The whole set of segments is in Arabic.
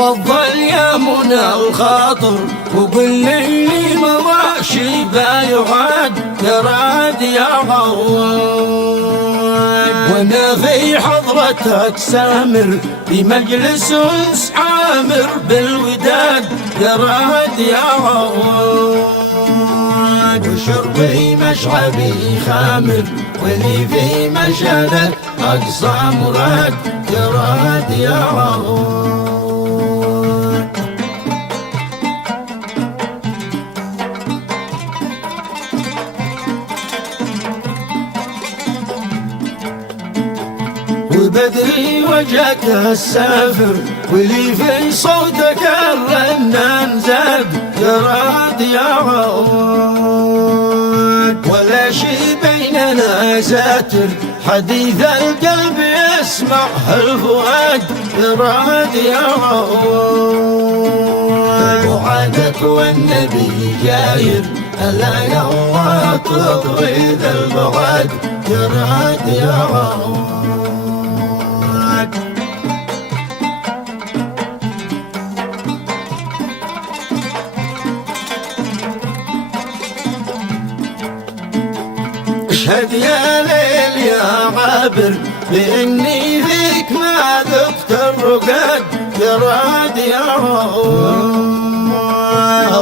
تفضل يا منى الخاطر وقل لي مضى شيبة يعاد يراد يا عواد، وانا في حضرتك سامر في مجلس عامر بالوداد يراد يا عواد، وشربي مشعبي خامر واللي في مشهدك أقصى مراد يراد يا عواد. وبدري وجهك السافر واللي في صوتك الرنان زاد يراد يا عواد، ولا شي بيننا ساتر حديث القلب يسمعه الفؤاد يراد يا عواد، وعدك والنبي جاير ألا يا الله تطوي ذا البعاد يراد يا عواد. اشهد يا ليل يا عابر بإني فيك ما ذقت الرقاد يراد يا عواد،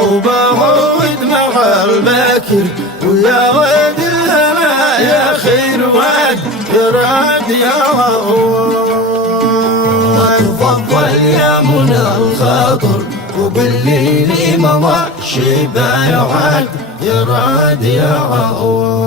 وبعود مع الباكر ويا ود الهنا يا خير واد يراد يا عواد، تفضل يا منى الخاطر وقل لي مضى شيبة يعاد يراد يا عواد.